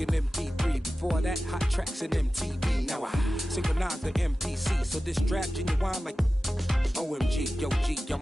music in MP3. Before that, hot tracks in MTV. Now I synchronize the MPC. So this strap genuine like OMG. Yo, G, y'all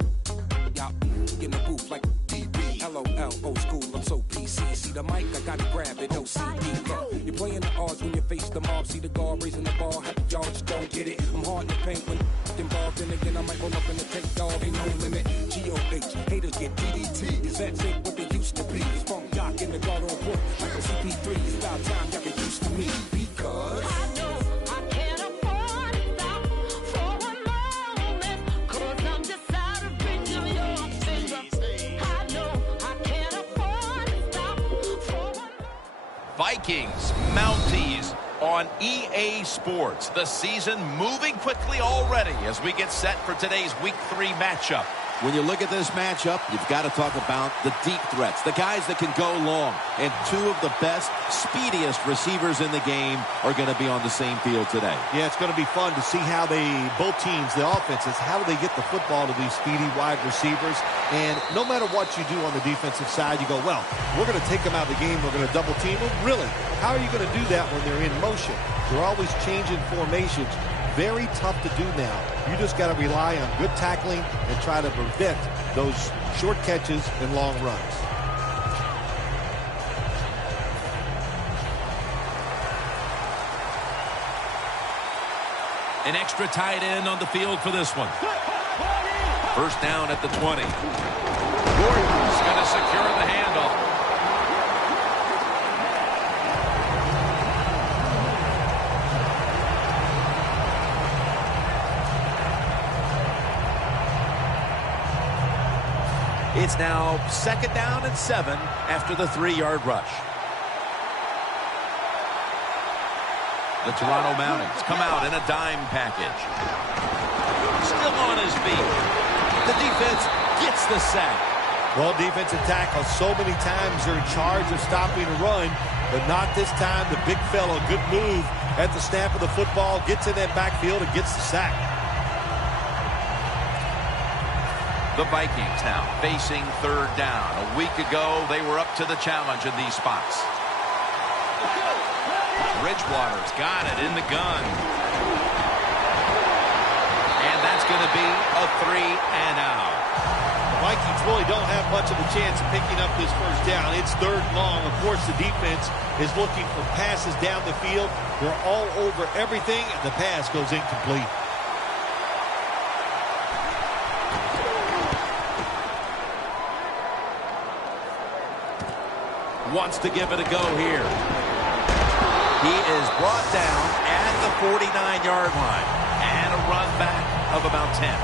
in the booth like DB. LOL, old school, I'm so PC. See the mic, I gotta grab it, no CD. Yeah. You're playing the odds when you face the mob. See the guard raising the ball, happy y'all just don't get it. I'm hard in the paint when involved, and again I might roll up in the tank, dog, ain't no limit. GOH, haters get DDT. These vets ain't what they used to be. It's funk jock in the guard on court, like a CP3. It's about time y'all get used to me, because I know I can't afford to stop for one moment, cause I'm just out of reach of your fingers. I know I can't afford to stop for one. Vikings, Mounties on EA Sports. The season moving quickly already as we get set for today's Week 3 matchup. When you look at this matchup, you've got to talk about the deep threats, the guys that can go long. And two of the best, speediest receivers in the game are going to be on the same field today. Yeah, it's going to be fun to see how both teams, the offenses, how do they get the football to these speedy wide receivers. And no matter what you do on the defensive side, you go, well, we're going to take them out of the game. We're going to double team them. Really? How are you going to do that when they're in motion? They're always changing formations. Very tough to do now. You just got to rely on good tackling and try to prevent those short catches and long runs. An extra tight end on the field for this one. First down at the 20. Gordon's going to secure the handoff. It's now 2nd down and 7 after the 3-yard rush. The Toronto Mounties come out in a dime package. Still on his feet. The defense gets the sack. Well, defensive tackle so many times they're in charge of stopping a run, but not this time. The big fellow, good move at the snap of the football, gets in that backfield and gets the sack. The Vikings now facing 3rd down. A week ago, they were up to the challenge in these spots. Bridgewater's got it in the gun. And that's going to be a 3-and-out. The Vikings really don't have much of a chance of picking up this first down. It's 3rd and long. Of course, the defense is looking for passes down the field. They're all over everything, and the pass goes incomplete. Wants to give it a go here. He is brought down at the 49-yard line. And a run back of about 10.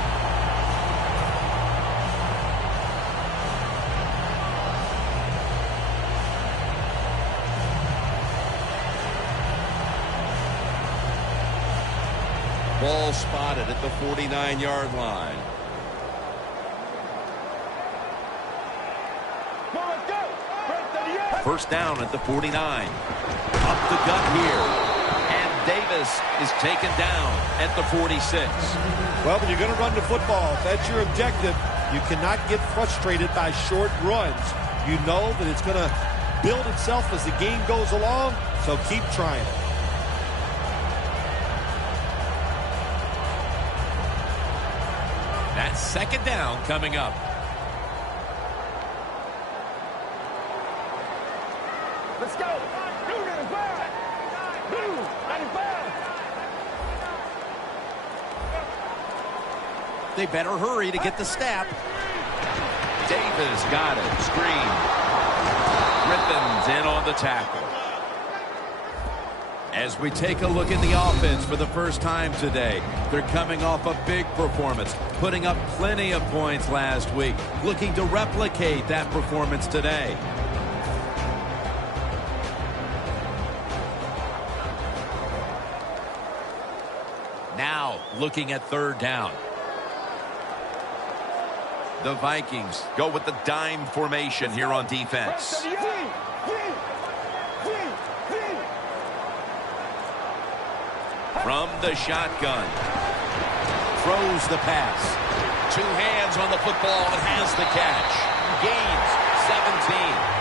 Ball spotted at the 49-yard line. First down at the 49. Up the gut here. And Davis is taken down at the 46. Well, when you're going to run the football, if that's your objective, you cannot get frustrated by short runs. You know that it's going to build itself as the game goes along, so keep trying. That's 2nd down coming up. Let's go. Blue 95. Blue 95. They better hurry to get the snap. Davis got it. Screen. Griffins in on the tackle. As we take a look at the offense for the first time today, they're coming off a big performance, putting up plenty of points last week, looking to replicate that performance today. Now, looking at 3rd down. The Vikings go with the dime formation here on defense. From the shotgun. Throws the pass. 2 hands on the football and has the catch. Gains 17.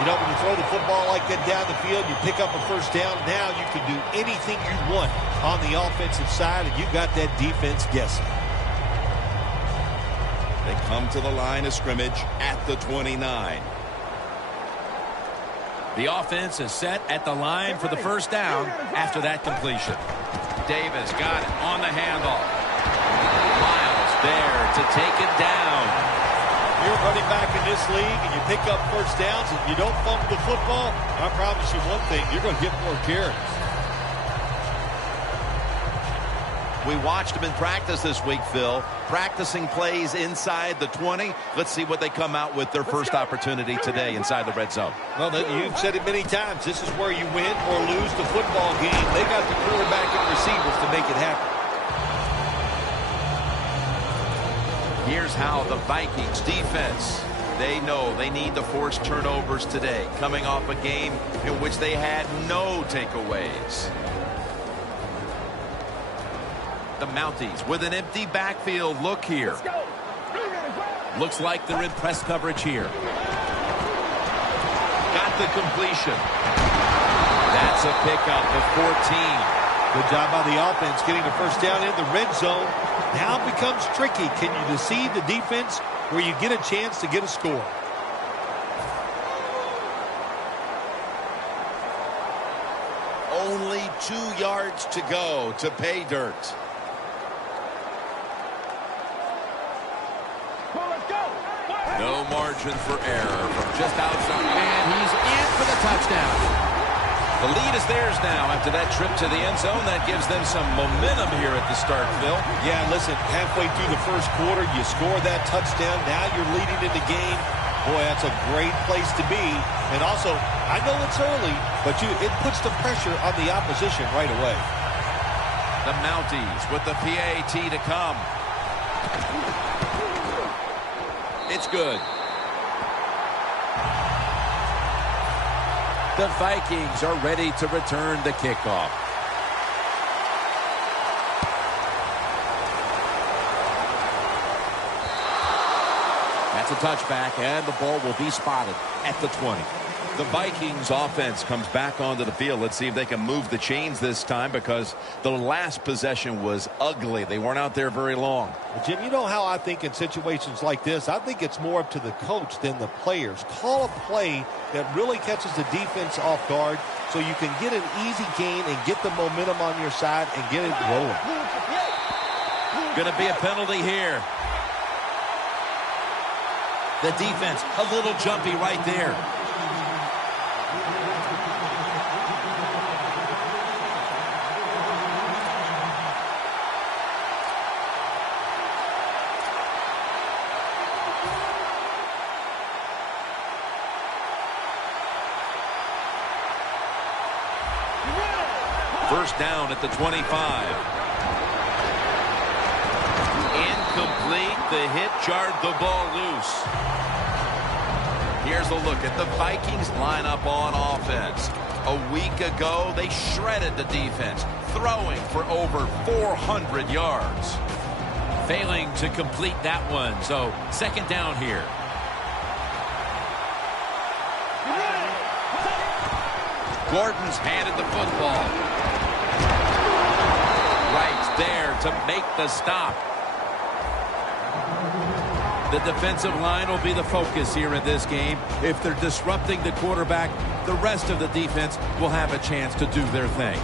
You know, when you throw the football like that down the field, you pick up a first down. Now you can do anything you want on the offensive side, and you got that defense guessing. They come to the line of scrimmage at the 29. The offense is set at the line for the first down after that completion. Davis got it on the handoff. Miles there to take it down. You're running back in this league and you pick up first downs and you don't fumble the football, I promise you one thing, you're going to get more carries. We watched them in practice this week, Phil. Practicing plays inside the 20. Let's see what they come out with their first opportunity today inside the red zone. Well, you've said it many times. This is where you win or lose the football game. They got the quarterback and receivers to make it happen. Here's how the Vikings defense, they know they need to force turnovers today, coming off a game in which they had no takeaways. The Mounties with an empty backfield look here. Looks like they're in press coverage here. Got the completion. That's a pickup of 14. Good job by the offense getting the first down in the red zone. Now it becomes tricky. Can you deceive the defense where you get a chance to get a score? Only 2 yards to go to pay dirt. No margin for error from just outside. And he's in for the touchdown. The lead is theirs now after that trip to the end zone. That gives them some momentum here at the start, Phil. Yeah, listen, halfway through the first quarter, you score that touchdown. Now you're leading in the game. Boy, that's a great place to be. And also, I know it's early, but it puts the pressure on the opposition right away. The Mounties with the PAT to come. It's good. The Vikings are ready to return the kickoff. That's a touchback, and the ball will be spotted at the 20. The Vikings offense comes back onto the field. Let's see if they can move the chains this time, because the last possession was ugly. They weren't out there very long. Jim, you know how I think in situations like this, I think it's more up to the coach than the players. Call a play that really catches the defense off guard so you can get an easy gain and get the momentum on your side and get it rolling. Going to be a penalty here. The defense a little jumpy right there. First down at the 25. Incomplete. The hit jarred the ball loose. Here's a look at the Vikings lineup on offense. A week ago, they shredded the defense, throwing for over 400 yards. Failing to complete that one, so second down here. Gordon's handed the football. Right there to make the stop. The defensive line will be the focus here in this game. If they're disrupting the quarterback, the rest of the defense will have a chance to do their thing.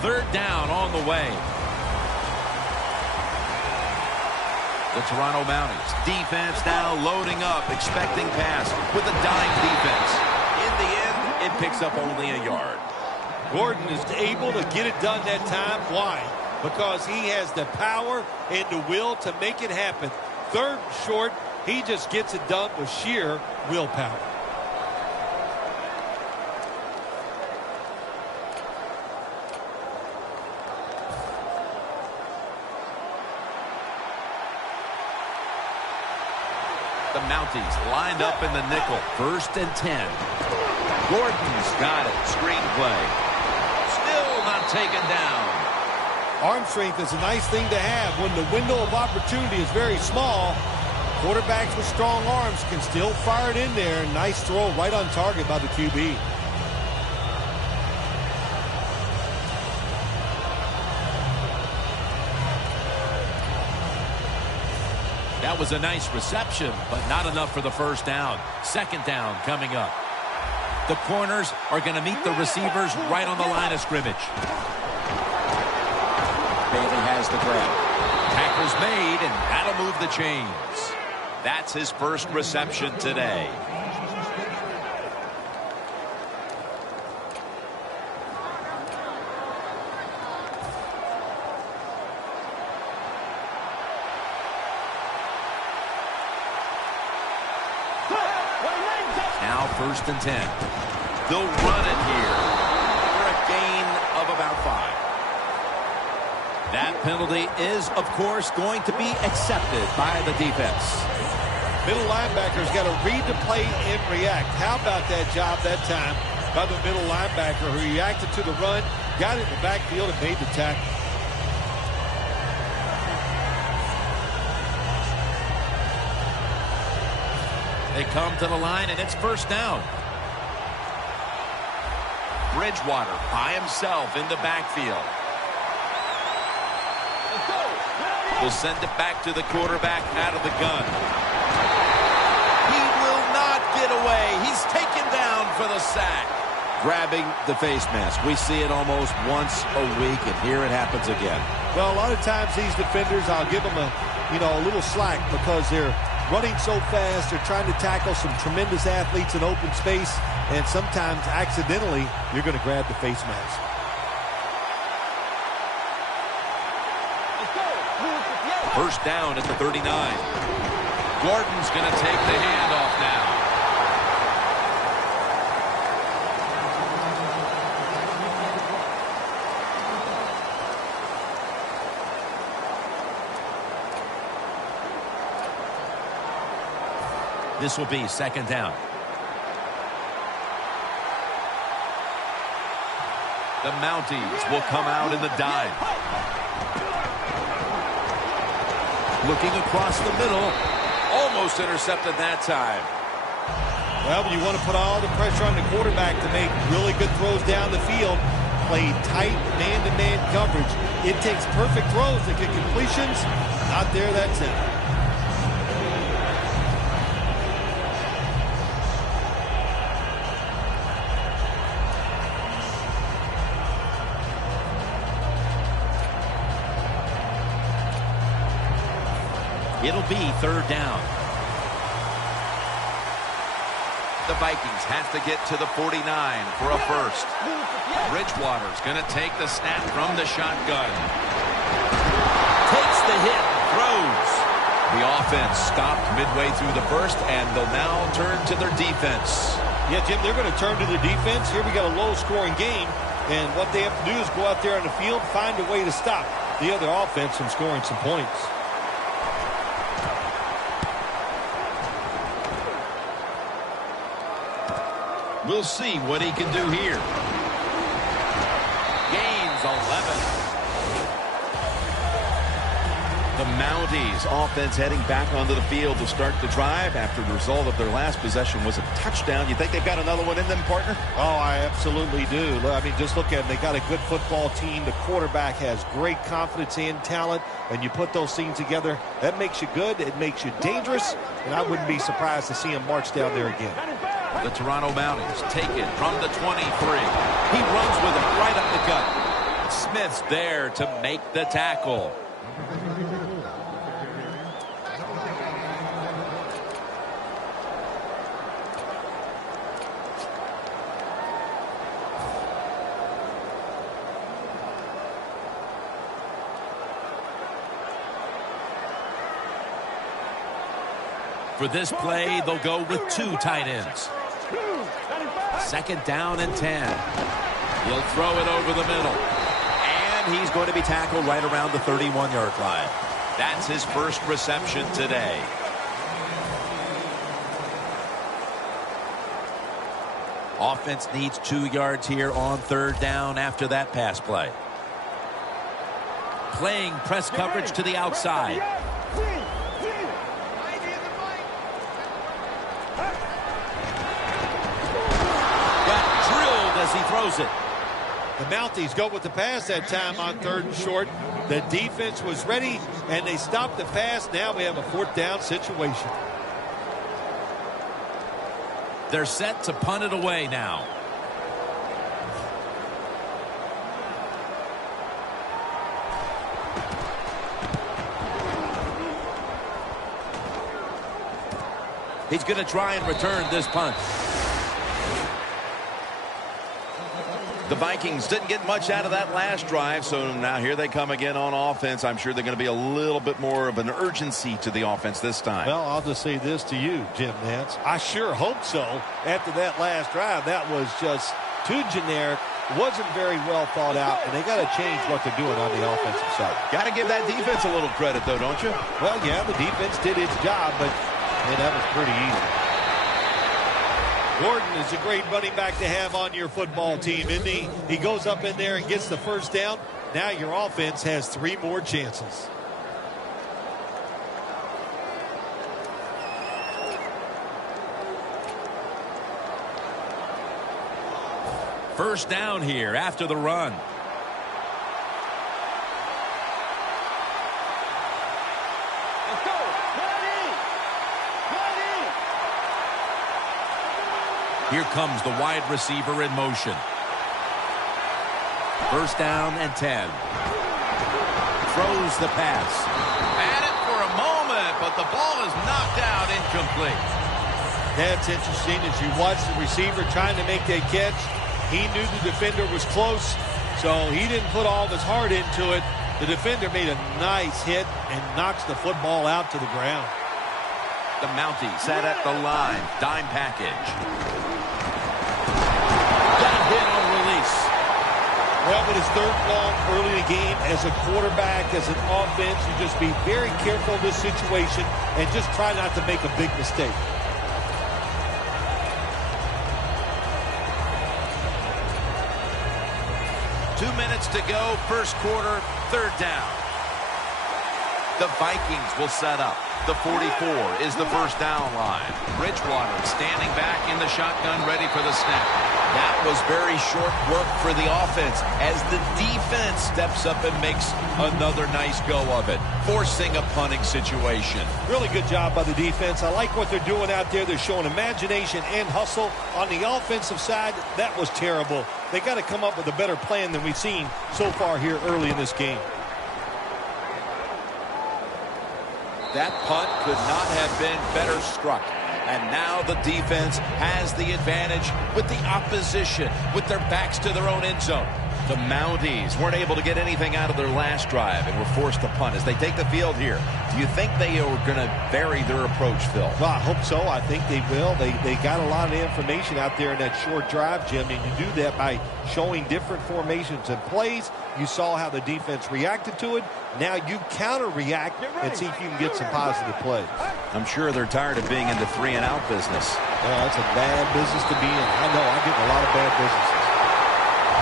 Third down on the way. The Toronto Mounties defense now loading up, expecting pass with a dime defense. In the end, it picks up only a yard. Gordon is able to get it done that time. Why? Because he has the power and the will to make it happen. Third and short, he just gets it done with sheer willpower. The Mounties lined up in the nickel. First and 10. Gordon's got it. Screenplay. Still not taken down. Arm strength is a nice thing to have when the window of opportunity is very small. Quarterbacks with strong arms can still fire it in there. Nice throw right on target by the QB. That was a nice reception, but not enough for the first down. Second down coming up. The corners are going to meet the receivers right on the line of scrimmage. Bailey has the grab. Tackle's made, and that'll move the chains. That's his first reception today. Now 1st and 10. They'll run it here for a gain of about 5. That penalty is, of course, going to be accepted by the defense. Middle linebacker's got to read the play and react. How about that job that time by the middle linebacker who reacted to the run, got it in the backfield, and made the tackle. They come to the line, and it's 1st down. Bridgewater by himself in the backfield. Will send it back to the quarterback out of the gun. He will not get away. He's taken down for the sack. Grabbing the face mask. We see it almost once a week, and here it happens again. Well, a lot of times these defenders, I'll give them a little slack because they're running so fast. They're trying to tackle some tremendous athletes in open space, and sometimes accidentally you're going to grab the face mask. First down at the 39. Gordon's going to take the handoff now. This will be 2nd down. The Mounties will come out in the dime. Looking across the middle. Almost intercepted that time. Well, you want to put all the pressure on the quarterback to make really good throws down the field. Play tight man-to-man coverage. It takes perfect throws to get completions. Not there that time. It'll be 3rd down. The Vikings have to get to the 49 for a first. Bridgewater's going to take the snap from the shotgun. Takes the hit, throws. The offense stopped midway through the first, and they'll now turn to their defense. Yeah, Jim, they're going to turn to the defense. Here we got a low-scoring game, and what they have to do is go out there on the field, find a way to stop the other offense from scoring some points. We'll see what he can do here. Gains 11. The Mounties offense heading back onto the field to start the drive after the result of their last possession was a touchdown. You think they've got another one in them, partner? Oh, I absolutely do. I mean, just look at them. They got a good football team. The quarterback has great confidence and talent, and you put those things together, that makes you good. It makes you dangerous, and I wouldn't be surprised to see him march down there again. The Toronto Mounties take it from the 23. He runs with it right up the gut. Smith's there to make the tackle. For this play, they'll go with 2 tight ends. 2nd down and 10. He'll throw it over the middle. And he's going to be tackled right around the 31-yard line. That's his first reception today. Offense needs 2 yards here on 3rd down after that pass play. Playing press coverage to the outside. he throws it. The Mounties go with the pass that time on 3rd and short. The defense was ready, and they stopped the pass. Now we have a 4th down situation. They're set to punt it away now. He's going to try and return this punt. The Vikings didn't get much out of that last drive, so now here they come again on offense. I'm sure they're going to be a little bit more of an urgency to the offense this time. Well, I'll just say this to you, Jim Nance. I sure hope so. After that last drive, that was just too generic, wasn't very well thought out, and they got to change what they're doing on the offensive side. Got to give that defense a little credit, though, don't you? Well, yeah, the defense did its job, but that was pretty easy. Gordon is a great running back to have on your football team, isn't he? He goes up in there and gets the 1st down. Now your offense has 3 more chances. First down here after the run. Here comes the wide receiver in motion. First down and 10. Throws the pass. Had it for a moment, but the ball is knocked out incomplete. That's interesting. As you watch the receiver trying to make that catch, he knew the defender was close, so he didn't put all of his heart into it. The defender made a nice hit and knocks the football out to the ground. The Mounties set at the line. Dime package. Hit on release. Well, when it's 3rd and long early in the game, as a quarterback, as an offense, you just be very careful in this situation and just try not to make a big mistake. Two minutes to go, first quarter, 3rd down. The Vikings will set up. The 44 is the first down line. Bridgewater standing back in the shotgun, ready for the snap. That was very short work for the offense as the defense steps up and makes another nice go of it, forcing a punting situation. Really good job by the defense. I like what they're doing out there. They're showing imagination and hustle. On the offensive side, that was terrible. They got to come up with a better plan than we've seen so far here early in this game. That punt could not have been better struck. And now the defense has the advantage with the opposition, with their backs to their own end zone. The Mounties weren't able to get anything out of their last drive and were forced to punt as they take the field here. Do you think they are going to vary their approach, Phil? Well, I hope so. I think they will. They got a lot of information out there in that short drive, Jim, and you do that by showing different formations and plays. You saw how the defense reacted to it. Now you counter-react and see if you can get some positive plays. I'm sure they're tired of being in the 3-and-out business. Well, that's a bad business to be in. I know. I get in a lot of bad businesses.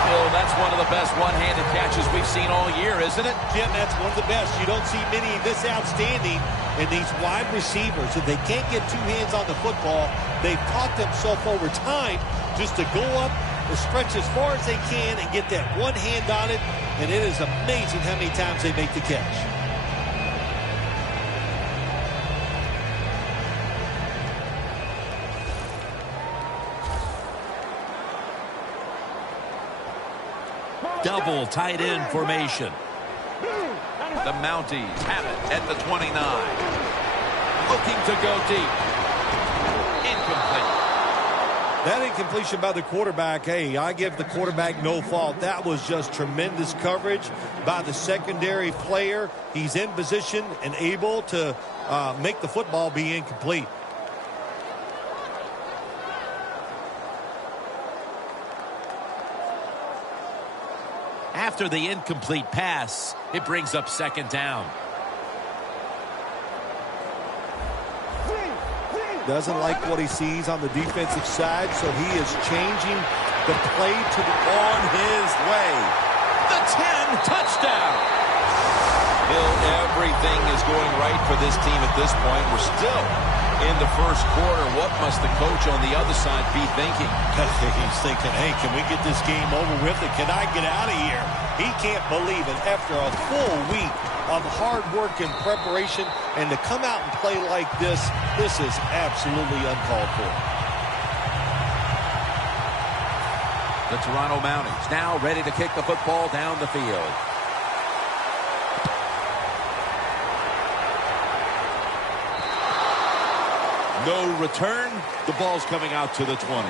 Phil, that's one of the best one-handed catches we've seen all year, isn't it? Jim, that's one of the best. You don't see many this outstanding. And these wide receivers, if they can't get 2 hands on the football, they've taught themselves over time just to go up and stretch as far as they can and get that one hand on it. And it is amazing how many times they make the catch. Double tight end formation. The Mounties have it at the 29. Looking to go deep. Incomplete. That incompletion by the quarterback, hey, I give the quarterback no fault. That was just tremendous coverage by the secondary player. He's in position and able to make the football be incomplete. After the incomplete pass, it brings up second down. Doesn't like what he sees on the defensive side, so he is changing the play to on his way. The 10, touchdown. Bill, everything is going right for this team at this point. We're still in the first quarter. What must the coach on the other side be thinking? He's thinking, hey, can we get this game over with and can I get out of here? He can't believe it. After a full week of hard work and preparation, and to come out and play like this is absolutely uncalled for. The Toronto Mounties now ready to kick the football down the field. No return. The ball's coming out to the 20.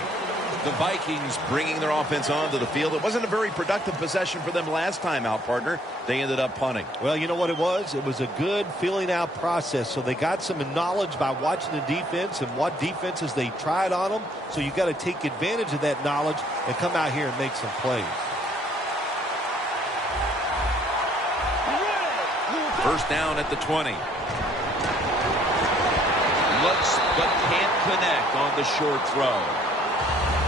The Vikings bringing their offense onto the field. It wasn't a very productive possession for them last time out, partner. They ended up punting. Well, you know what it was? It was a good filling out process. So they got some knowledge by watching the defense and what defenses they tried on them. So you got to take advantage of that knowledge and come out here and make some plays. First down at the 20. Looks but can't connect on the short throw.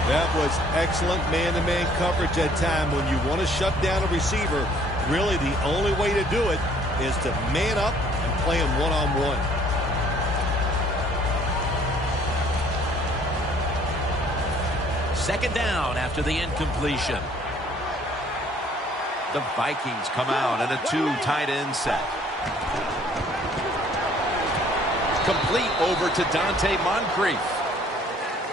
That was excellent man-to-man coverage that time. When you want to shut down a receiver, really the only way to do it is to man up and play him one-on-one. Second down after the incompletion. The Vikings come out in a 2 tight end set. Complete over to Dante Moncrief.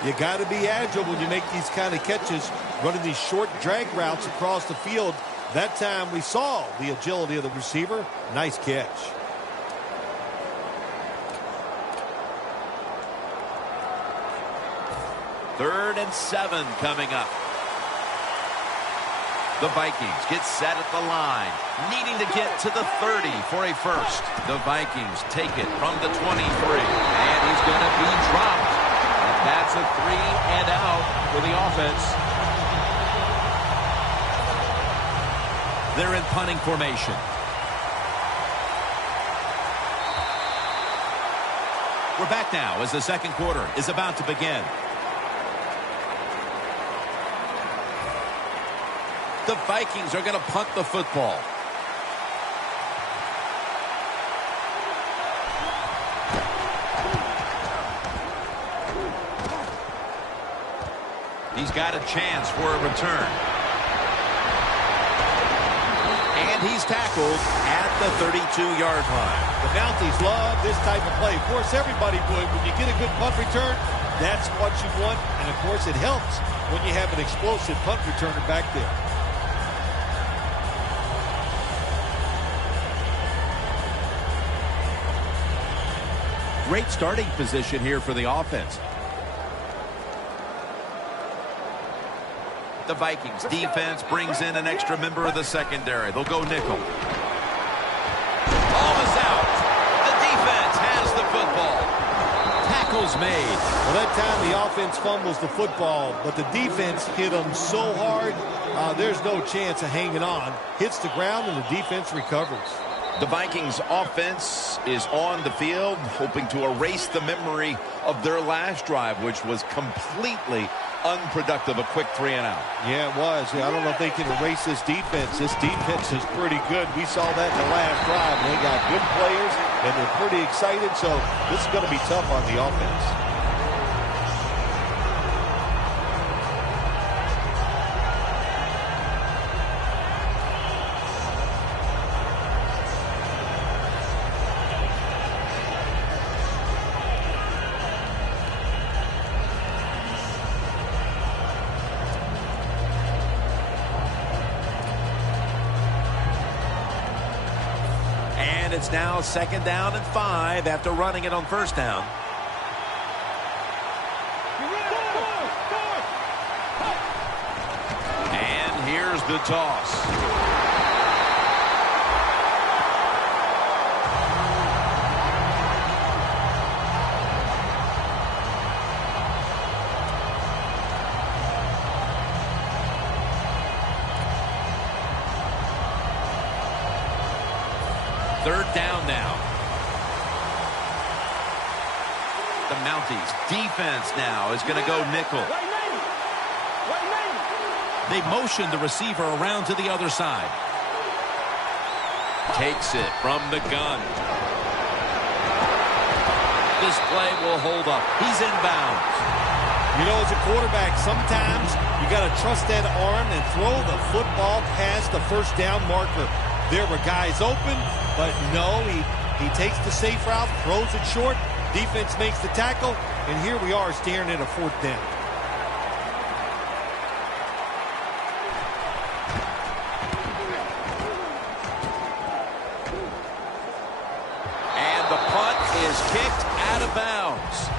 You got to be agile when you make these kind of catches, running these short drag routes across the field. That time we saw the agility of the receiver. Nice catch. Third and 7 coming up. The Vikings get set at the line, needing to get to the 30 for a first. The Vikings take it from the 23, and he's going to be dropped. And that's a 3 and out for the offense. They're in punting formation. We're back now as the second quarter is about to begin. The Vikings are going to punt the football. He's got a chance for a return. And he's tackled at the 32-yard line. The Mounties love this type of play. Of course, everybody would. When you get a good punt return, that's what you want. And, of course, it helps when you have an explosive punt returner back there. Great starting position here for the offense. The Vikings defense brings in an extra member of the secondary. They'll go nickel. Ball is out. The defense has the football. Tackle's made. Well, that time the offense fumbles the football, but the defense hit them so hard, there's no chance of hanging on. Hits the ground, and the defense recovers. The Vikings offense is on the field, hoping to erase the memory of their last drive, which was completely unproductive, a quick 3 and out. Yeah, it was. I don't know if they can erase this defense. This defense is pretty good. We saw that in the last drive. They got good players, and they're pretty excited, so this is going to be tough on the offense. It's now second down and 5 after running it on first down. And here's the toss. Third down now. The Mounties defense now is going to go nickel. They motion the receiver around to the other side. Takes it from the gun. This play will hold up. He's inbounds. You know, as a quarterback, sometimes you got to trust that arm and throw the football past the first down marker. There were guys open, but no, he takes the safe route, throws it short. Defense makes the tackle, and here we are staring at a 4th down. And the punt is kicked out of bounds.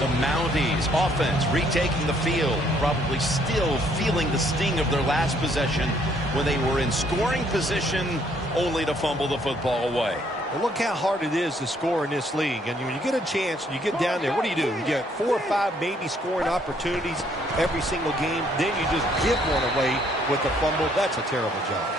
The Mounties offense retaking the field, probably still feeling the sting of their last possession when they were in scoring position only to fumble the football away. Well, look how hard it is to score in this league. And when you get a chance and you get down there, what do? You get 4 or 5 maybe scoring opportunities every single game. Then you just give one away with a fumble. That's a terrible job.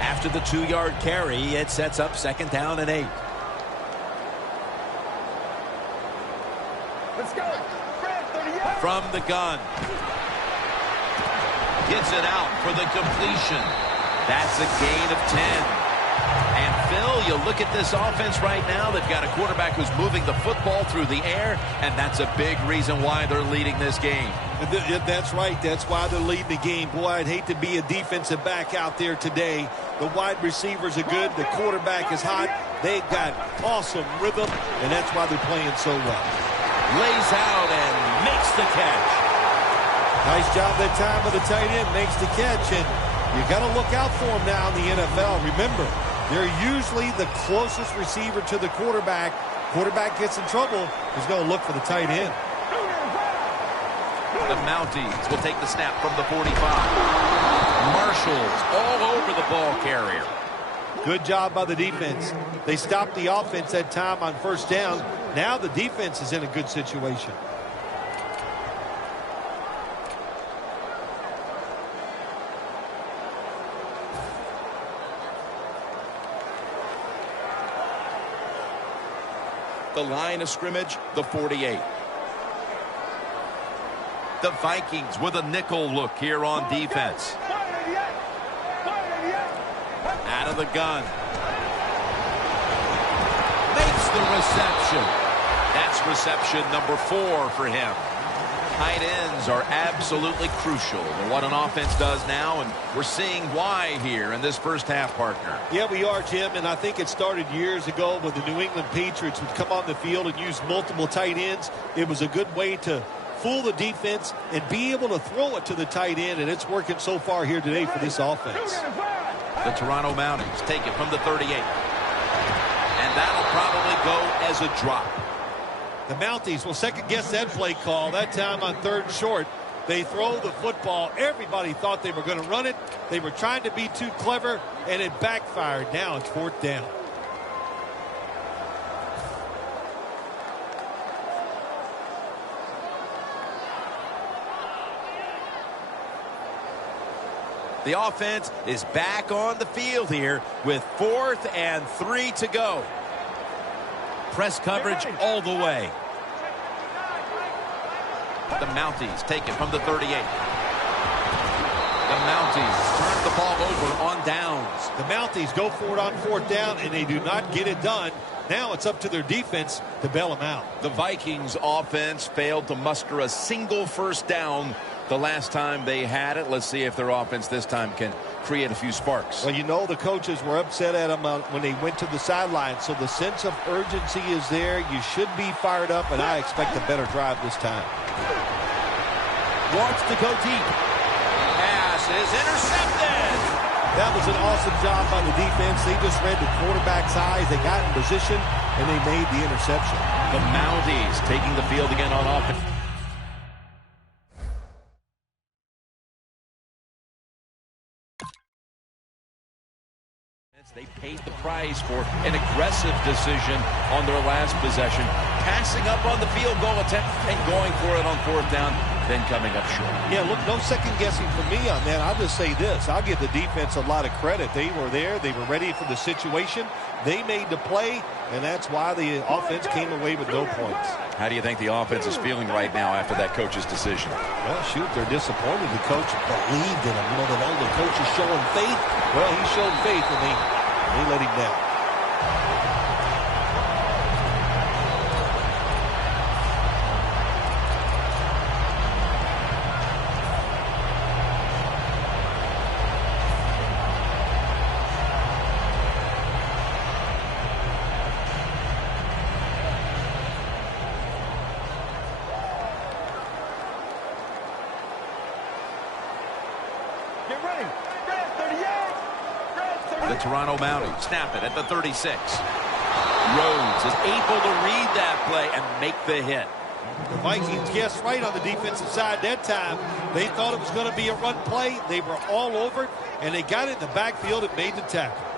After the 2-yard carry, it sets up 2nd down and 8. Let's go. From the gun. Gets it out for the completion. That's a gain of 10. And Phil, you look at this offense right now, they've got a quarterback who's moving the football through the air, and that's a big reason why they're leading this game. That's right. That's why they're leading the game. Boy, I'd hate to be a defensive back out there today. The wide receivers are good. The quarterback is hot. They've got awesome rhythm, and that's why they're playing so well. Lays out and makes the catch. Nice job that time with the tight end. Makes the catch, and you got to look out for him now in the NFL. Remember, they're usually the closest receiver to the quarterback. Quarterback gets in trouble, he's going to look for the tight end. The Mounties will take the snap from the 45. Marshall's all over the ball carrier. Good job by the defense. They stopped the offense that time on 1st down. Now the defense is in a good situation. The line of scrimmage, the 48. The Vikings with a nickel look here on defense. Out of the gun. Makes the reception. That's reception number 4 for him. Tight ends are absolutely crucial to what an offense does now, and we're seeing why here in this first half, partner. Yeah, we are, Jim, and I think it started years ago when the New England Patriots would come on the field and use multiple tight ends. It was a good way to fool the defense and be able to throw it to the tight end, and it's working so far here today for this offense. The Toronto Mounties take it from the 38. And that'll probably go as a drop. The Mounties will second-guess that play call. That time on 3rd short, they throw the football. Everybody thought they were going to run it. They were trying to be too clever, and it backfired. Now it's 4th down. The offense is back on the field here with 4th and 3 to go. Press coverage all the way. The Mounties take it from the 38. The Mounties turn the ball over on downs. The Mounties go for it on 4th down, and they do not get it done. Now it's up to their defense to bail them out. The Vikings offense failed to muster a single 1st down the last time they had it. Let's see if their offense this time can create a few sparks. Well, you know, the coaches were upset at them when they went to the sideline, so the sense of urgency is there. You should be fired up, and I expect a better drive this time. Wants to go deep. Pass is intercepted. That was an awesome job by the defense. They just read the quarterback's eyes. They got in position, and they made the interception. The Mounties taking the field again on offense. They paid the price for an aggressive decision on their last possession. Passing up on the field goal attempt and going for it on 4th down. then coming up short. Yeah, look, no second guessing for me on that. I'll just say this. I'll give the defense a lot of credit. They were there. They were ready for the situation. They made the play, and that's why the offense came away with no points. How do you think the offense is feeling right now after that coach's decision? Well, shoot, they're disappointed. The coach believed in him. You know, the coach is showing faith. Well, he showed faith, and they let him down. The Toronto Mounties snap it at the 36. Rhodes is able to read that play and make the hit. The Vikings guessed right on the defensive side that time. They thought it was going to be a run play. They were all over it, and they got it in the backfield and made the tackle.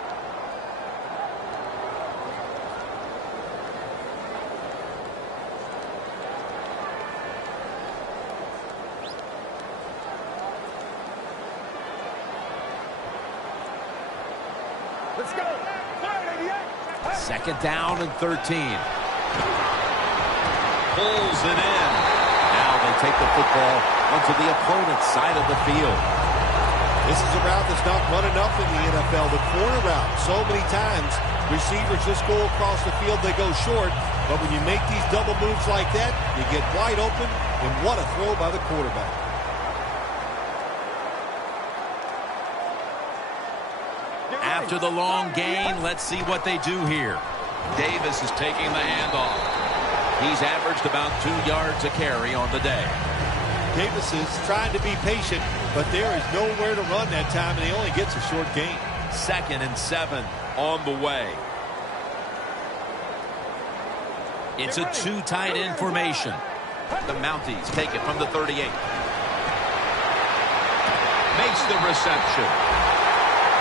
Let's go. Second down and 13. Pulls it in. Now they take the football onto the opponent's side of the field. This is a route that's not run enough in the NFL. The corner route, so many times, receivers just go across the field, they go short. But when you make these double moves like that, you get wide open, and what a throw by the quarterback. After the long gain, let's see what they do here. Davis is taking the handoff. He's averaged about 2 yards a carry on the day. Davis is trying to be patient, but there is nowhere to run that time, and he only gets a short gain. 2nd and 7 on the way. It's a 2 tight end formation. The Mounties take it from the 38. Makes the reception.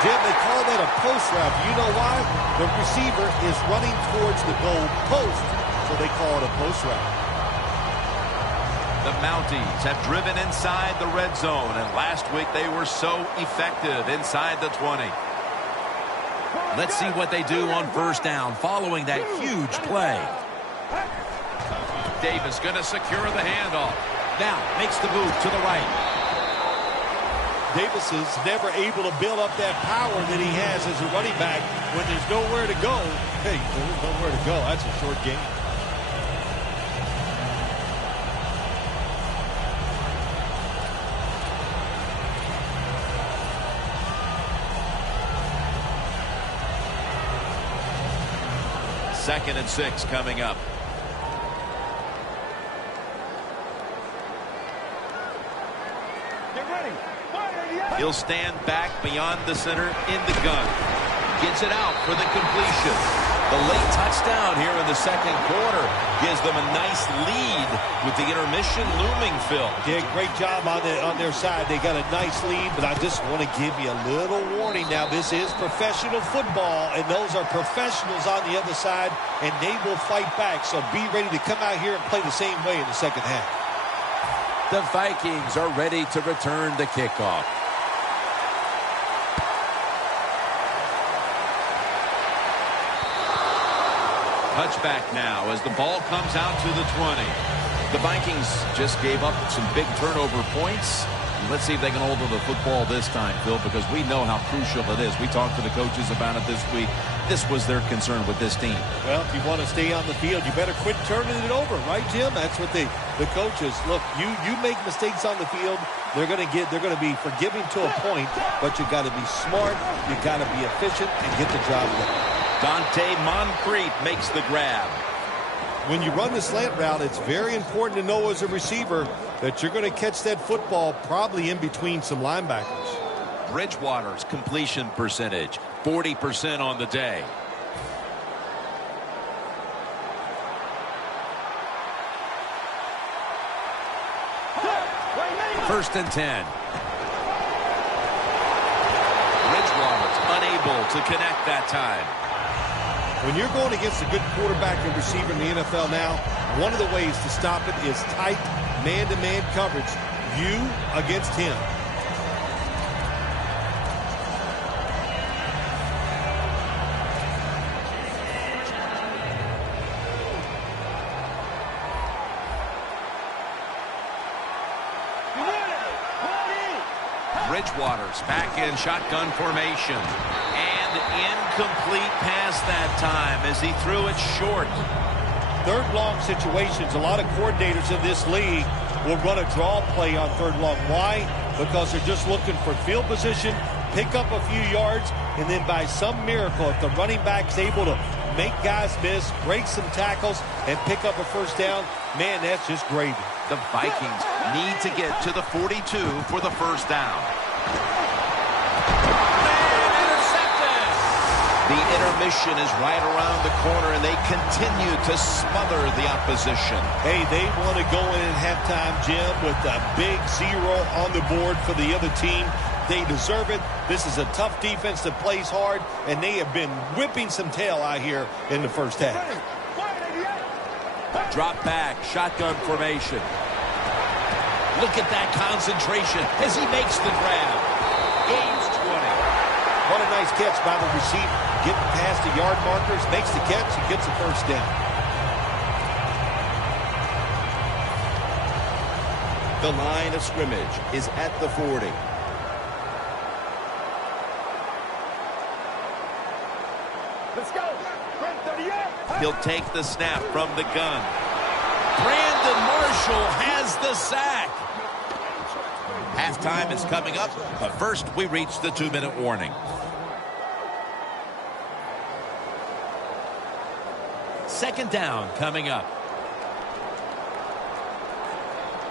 Jim, they call that a post route. You know why? The receiver is running towards the goal post, so they call it a post route. The Mounties have driven inside the red zone, and last week they were so effective inside the 20. Let's see what they do on first down following that huge play. Davis going to secure the handoff. Now makes the move to the right. Davis is never able to build up that power that he has as a running back when there's nowhere to go. Hey, there's nowhere to go. That's a short game. Second and 6 coming up. He'll stand back beyond the center in the gun. Gets it out for the completion. The late touchdown here in the second quarter gives them a nice lead with the intermission looming, Phil. Yeah, great job on their side. They got a nice lead, but I just want to give you a little warning now. This is professional football, and those are professionals on the other side, and they will fight back. So be ready to come out here and play the same way in the second half. The Vikings are ready to return the kickoff. Touchback now as the ball comes out to the 20. The Vikings just gave up some big turnover points. Let's see if they can hold on to the football this time, Phil, because we know how crucial it is. We talked to the coaches about it this week. This was their concern with this team. Well, if you want to stay on the field, you better quit turning it over, right, Jim? That's what the coaches look. You make mistakes on the field, they're going to be forgiving to a point, but you got to be smart, you got to be efficient, and get the job done. Dante Moncrief makes the grab. When you run the slant route, it's very important to know as a receiver that you're going to catch that football probably in between some linebackers. Bridgewater's completion percentage, 40% on the day. First and 10. Bridgewater's unable to connect that time. When you're going against a good quarterback and receiver in the NFL now, one of the ways to stop it is tight, man-to-man coverage. You against him. Bridgewater's back in shotgun formation. And incomplete pass that time as he threw it short. Third long situations, a lot of coordinators in this league will run a draw play on third long. Why? Because they're just looking for field position, pick up a few yards, and then by some miracle, if the running back's able to make guys miss, break some tackles, and pick up a first down, man, that's just gravy. The Vikings need to get to the 42 for the first down. The intermission is right around the corner, and they continue to smother the opposition. Hey, they want to go in at halftime, Jim, with a big 0 on the board for the other team. They deserve it. This is a tough defense that plays hard, and they have been whipping some tail out here in the first half. Drop back, shotgun formation. Look at that concentration as he makes the grab. Gains 20. What a nice catch by the receiver. Getting past the yard markers, makes the catch, and gets the first down. The line of scrimmage is at the 40. Let's go. 38. He'll take the snap from the gun. Brandon Marshall has the sack. Halftime is coming up, but first we reach the 2-minute warning. Second down coming up.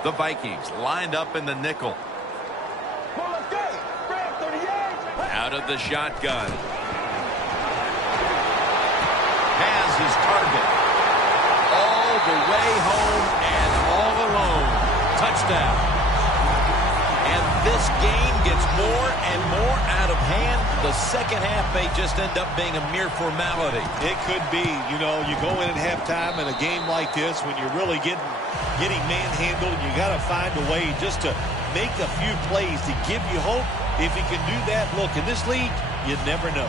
The Vikings lined up in the nickel. Out of the shotgun. Has his target. All the way home and all alone. Touchdown. And this game gets more and more out of hand. The second half may just end up being a mere formality. It could be. You know, you go in at halftime in a game like this when you're really getting manhandled. You got to find a way just to make a few plays to give you hope. If you can do that, look, in this league, you never know.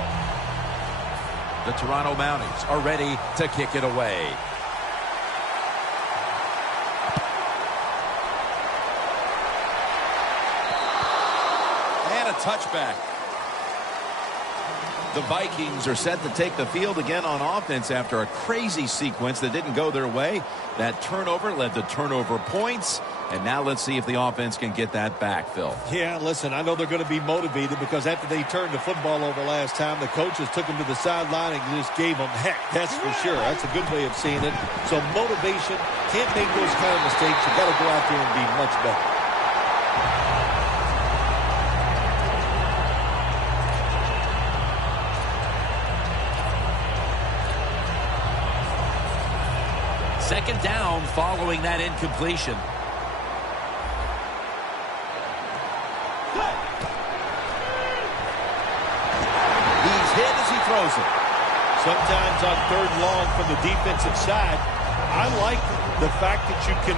The Toronto Mounties are ready to kick it away. And a touchback. The Vikings are set to take the field again on offense after a crazy sequence that didn't go their way. That turnover led to turnover points. And now let's see if the offense can get that back, Phil. Yeah, listen, I know they're going to be motivated because after they turned the football over last time, the coaches took them to the sideline and just gave them heck. That's for sure. That's a good way of seeing it. So motivation, can't make those kind of mistakes. You got to go out there and be much better. Second down following that incompletion. He's hit as he throws it. Sometimes on third long from the defensive side, I like the fact that you can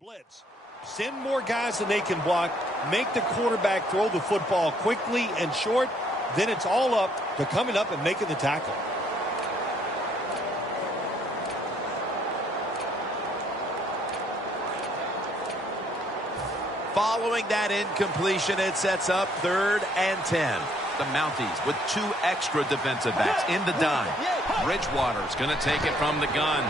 blitz. Send more guys than they can block. Make the quarterback throw the football quickly and short. Then it's all up to coming up and making the tackle. Following that incompletion, it sets up 3rd and 10. The Mounties with 2 extra defensive backs in the dime. Bridgewater's going to take it from the gun.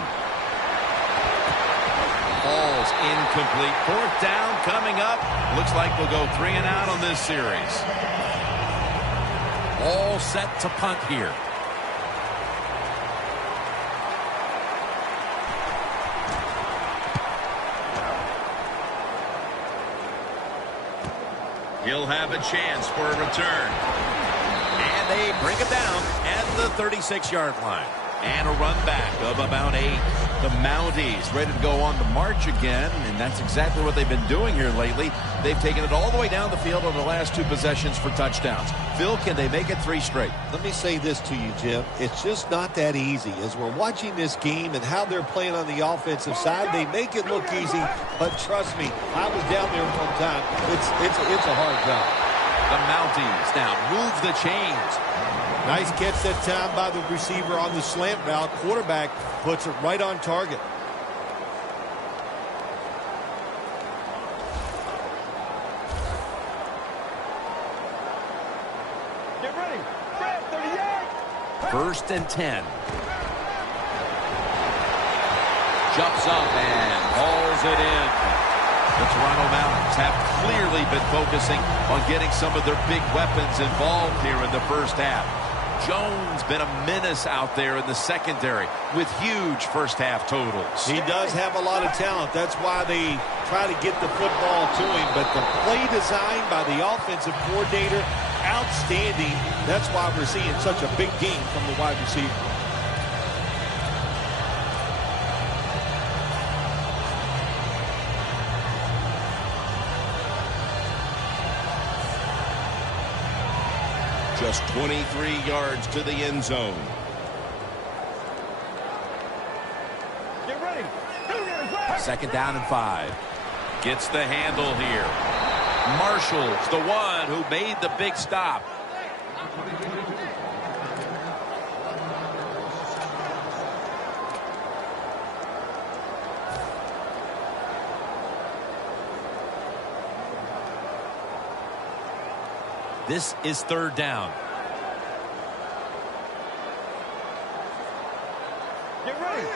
falls incomplete. Fourth down coming up. Looks like we'll go 3 and out on this series. All set to punt here. He'll have a chance for a return. And they bring it down at the 36-yard line. And a run back of about 8. The Mounties ready to go on the march again, and that's exactly what they've been doing here lately. They've taken it all the way down the field on the last 2 possessions for touchdowns. Phil, can they make it 3 straight? Let me say this to you, Jim. It's just not that easy. As we're watching this game and how they're playing on the offensive side, they make it look easy, but trust me, I was down there one time. It's a hard job. The Mounties now move the chains. Nice catch that time by the receiver on the slant route. Quarterback puts it right on target. Get ready. 38. First and 10. Jumps up and hauls it in. The Toronto Mounties have clearly been focusing on getting some of their big weapons involved here in the first half. Jones been a menace out there in the secondary with huge first-half totals. He does have a lot of talent. That's why they try to get the football to him. But the play design by the offensive coordinator, outstanding. That's why we're seeing such a big game from the wide receiver. Just 23 yards to the end zone. Get ready. Second down and 5. Gets the handle here. Marshall's the one who made the big stop. This is third down. Get ready.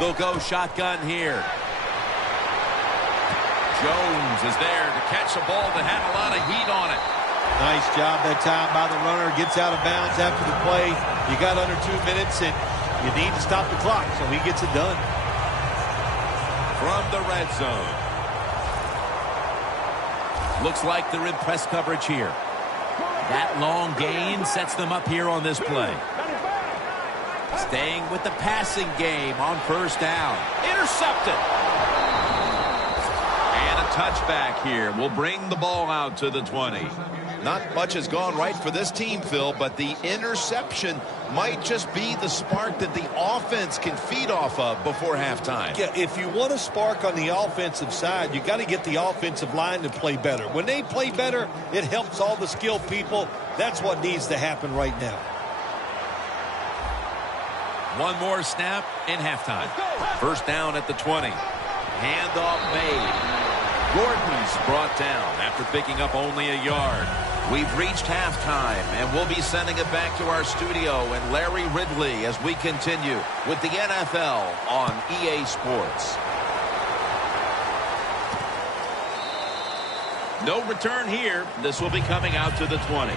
They'll go shotgun here. Jones is there to catch a ball that had a lot of heat on it. Nice job that time by the runner. Gets out of bounds after the play. You got under 2 minutes, and you need to stop the clock, so he gets it done. From the red zone. Looks like they're in press coverage here. That long gain sets them up here on this play. Staying with the passing game on first down. Intercepted. And a touchback here will bring the ball out to the 20. Not much has gone right for this team, Phil, but the interception might just be the spark that the offense can feed off of before halftime. Yeah, if you want a spark on the offensive side, you got to get the offensive line to play better. When they play better, it helps all the skilled people. That's what needs to happen right now. One more snap in halftime. First down at the 20. Handoff made. Gordon's brought down after picking up only a yard. We've reached halftime, and we'll be sending it back to our studio and Larry Ridley as we continue with the NFL on EA Sports. No return here. This will be coming out to the 20.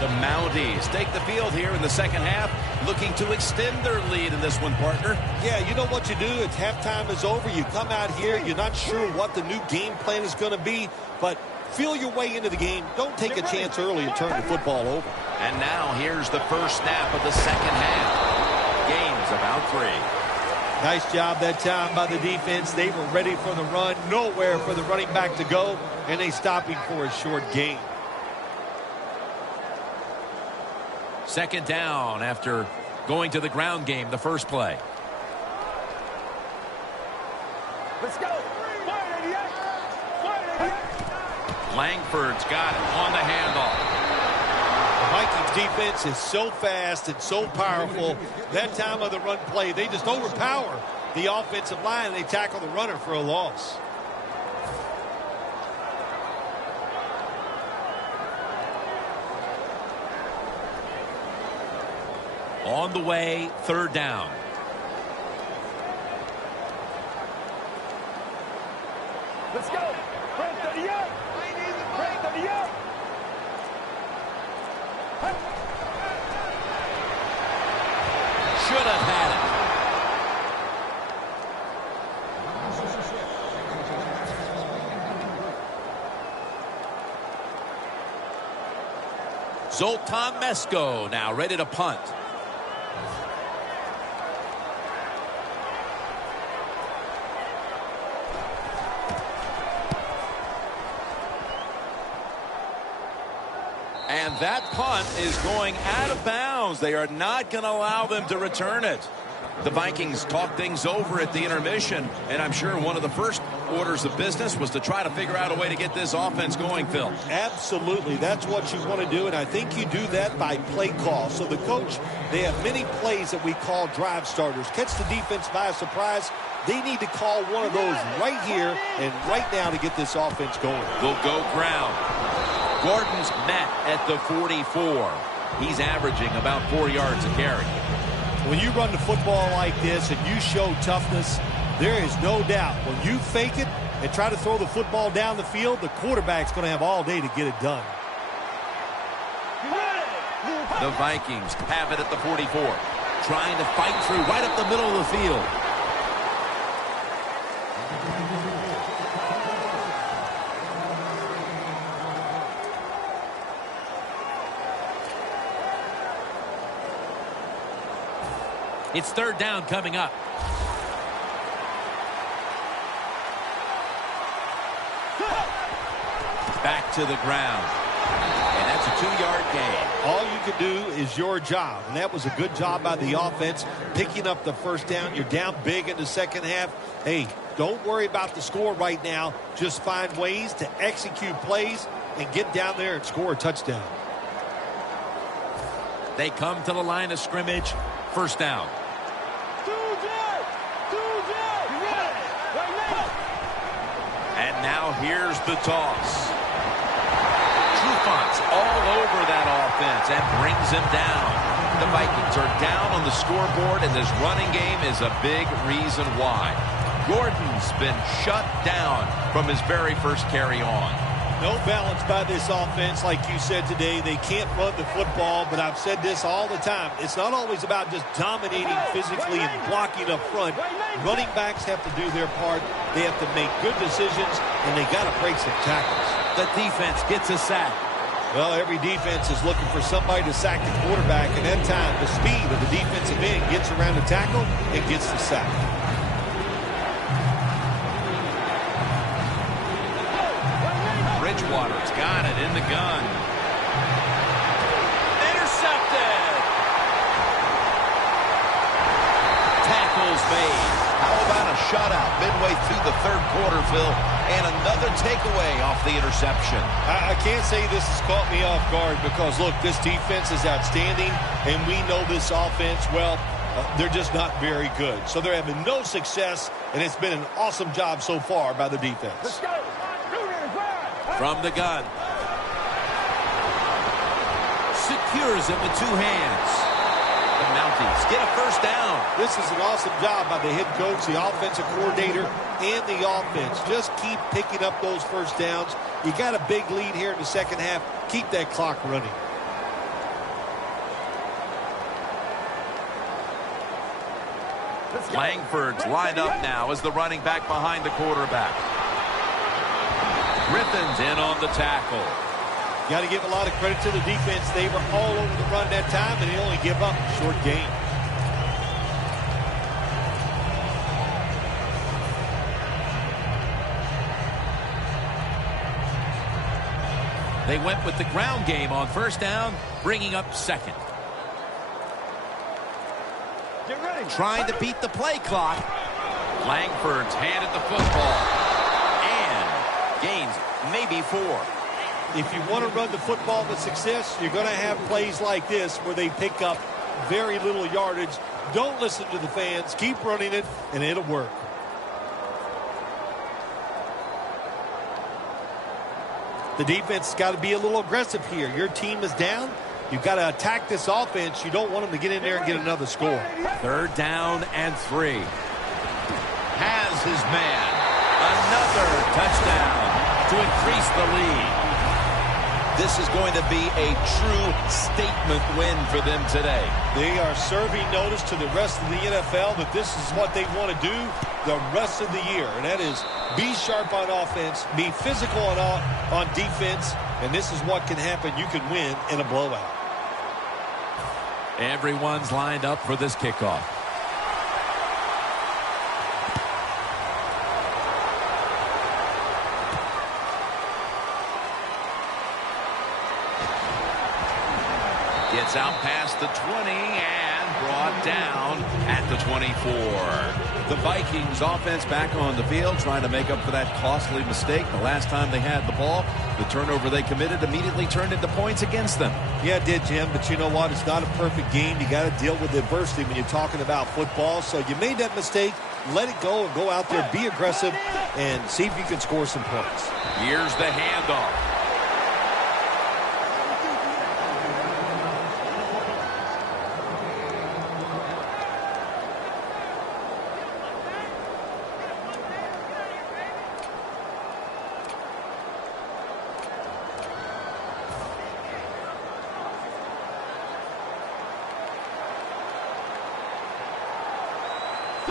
The Mounties take the field here in the second half, looking to extend their lead in this one, partner. Yeah, you know what you do? It's halftime is over. You come out here. You're not sure what the new game plan is going to be, but feel your way into the game. Don't take a chance early and turn the football over. And now here's the first snap of the second half. Game's about 3. Nice job that time by the defense. They were ready for the run. Nowhere for the running back to go, and they stopped him for a short gain. Second down after going to the ground game the first play. Let's go. 188. Langford's got it on the handoff. The Vikings defense is so fast and so powerful. That time of the run play, they just overpower the offensive line, and they tackle the runner for a loss. On the way, third down. Let's go. Bring it to the yoke. Bring it to the yoke. Should have had it. Zoltan Mesko now ready to punt. And that punt is going out of bounds. They are not going to allow them to return it. The Vikings talked things over at the intermission, and I'm sure one of the first orders of business was to try to figure out a way to get this offense going, Phil. Absolutely. That's what you want to do, and I think you do that by play call. So the coach, they have many plays that we call drive starters. Catch the defense by surprise. They need to call one of those right here and right now to get this offense going. We'll go ground. Gordon's met at the 44. He's averaging about 4 yards a carry. When you run the football like this and you show toughness, there is no doubt when you fake it and try to throw the football down the field, the quarterback's going to have all day to get it done. The Vikings have it at the 44, trying to fight through right up the middle of the field. It's third down coming up. Back to the ground. And that's a 2-yard gain. All you can do is your job. And that was a good job by the offense, picking up the first down. You're down big in the second half. Hey, don't worry about the score right now. Just find ways to execute plays and get down there and score a touchdown. They come to the line of scrimmage. First down. And now here's the toss. Trufont's all over that offense and brings him down. The Vikings are down on the scoreboard, and this running game is a big reason why. Gordon's been shut down from his very first carry on. No balance by this offense, like you said today. They can't run the football, but I've said this all the time. It's not always about just dominating physically and blocking up front. Running backs have to do their part. They have to make good decisions, and they got to break some tackles. The defense gets a sack. Well, every defense is looking for somebody to sack the quarterback, and that time the speed of the defensive end gets around the tackle and gets the sack. Bridgewater's got it in the gun. Intercepted. Tackles made. How about a shutout midway through the third quarter, Phil, and another takeaway off the interception? I can't say this has caught me off guard because, look, this defense is outstanding, and we know this offense, well, they're just not very good. So they're having no success, and it's been an awesome job so far by the defense. Let's go. From the gun. Secures it with two hands. The Mounties get a first down. This is an awesome job by the head coach, the offensive coordinator, and the offense. Just keep picking up those first downs. You got a big lead here in the second half. Keep that clock running. Langford's lined up now as the running back behind the quarterback. Griffin's in on the tackle. You got to give a lot of credit to the defense. They were all over the run that time, and they only give up a short gain. They went with the ground game on first down, bringing up second. Get ready. Trying to beat the play clock. Langford's handed the football. And gains maybe 4. If you want to run the football with success, you're going to have plays like this where they pick up very little yardage. Don't listen to the fans. Keep running it, and it'll work. The defense has got to be a little aggressive here. Your team is down. You've got to attack this offense. You don't want them to get in there and get another score. Third down and 3. Has his man. Another Another touchdown to increase the lead. This is going to be a true statement win for them today. They are serving notice to the rest of the NFL that this is what they want to do the rest of the year. And that is be sharp on offense, be physical on defense, and this is what can happen. You can win in a blowout. Everyone's lined up for this kickoff. Gets out past the 20 and brought down at the 24. The Vikings offense back on the field trying to make up for that costly mistake. The last time they had the ball, the turnover they committed immediately turned into points against them. Yeah, it did, Jim, but you know what? It's not a perfect game. You got to deal with adversity when you're talking about football. So you made that mistake. Let it go and go out there, be aggressive, and see if you can score some points. Here's the handoff.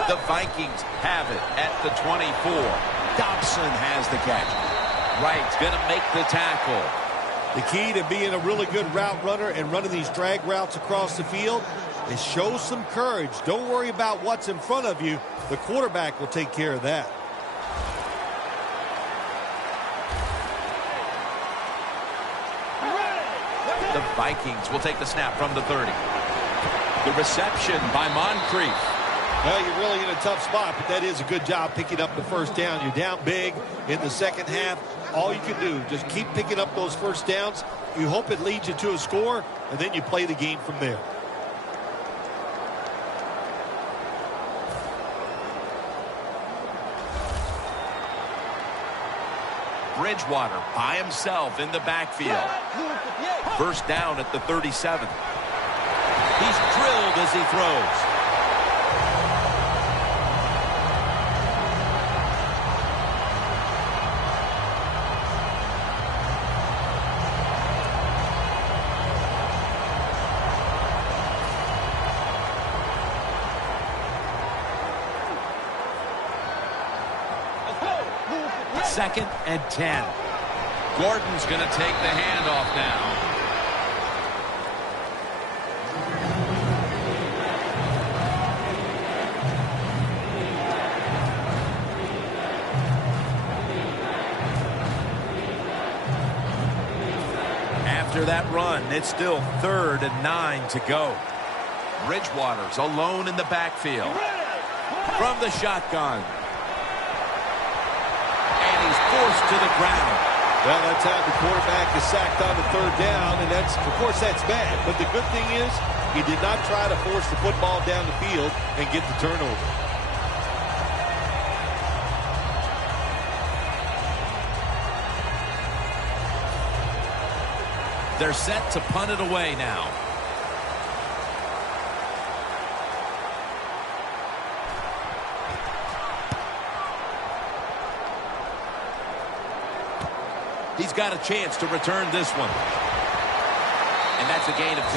The Vikings have it at the 24. Dobson has the catch. Wright's going to make the tackle. The key to being a really good route runner and running these drag routes across the field is show some courage. Don't worry about what's in front of you. The quarterback will take care of that. The Vikings will take the snap from the 30. The reception by Moncrief. Well, you're really in a tough spot, but that is a good job picking up the first down. You're down big in the second half. All you can do, just keep picking up those first downs. You hope it leads you to a score, and then you play the game from there. Bridgewater by himself in the backfield. First down at the 37. He's drilled as he throws. Second and 10. Gordon's going to take the handoff now. After that run, it's still 3rd and 9 to go. Bridgewater's alone in the backfield. From the shotgun. Forced to the ground. Well, that time the quarterback is sacked on the 3rd down, and of course that's bad. But the good thing is he did not try to force the football down the field and get the turnover. They're set to punt it away now. He's got a chance to return this one. And that's a gain of 10.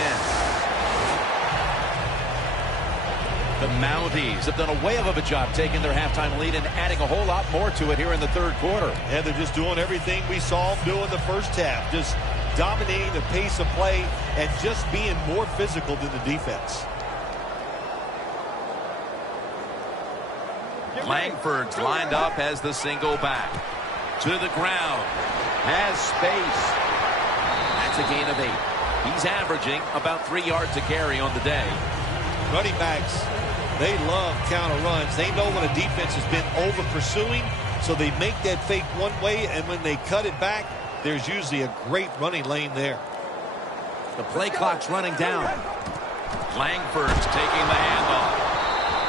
The Mounties have done a whale of a job taking their halftime lead and adding a whole lot more to it here in the 3rd quarter. And they're just doing everything we saw them do in the first half. Just dominating the pace of play and just being more physical than the defense. Langford's lined up as the single back. To the ground. Has space. That's a gain of 8. He's averaging about 3 yards a carry on the day. Running backs, they love counter runs. They know when a defense has been over pursuing, so they make that fake one way, and when they cut it back, there's usually a great running lane there. The play clock's running down. Langford's taking the handoff.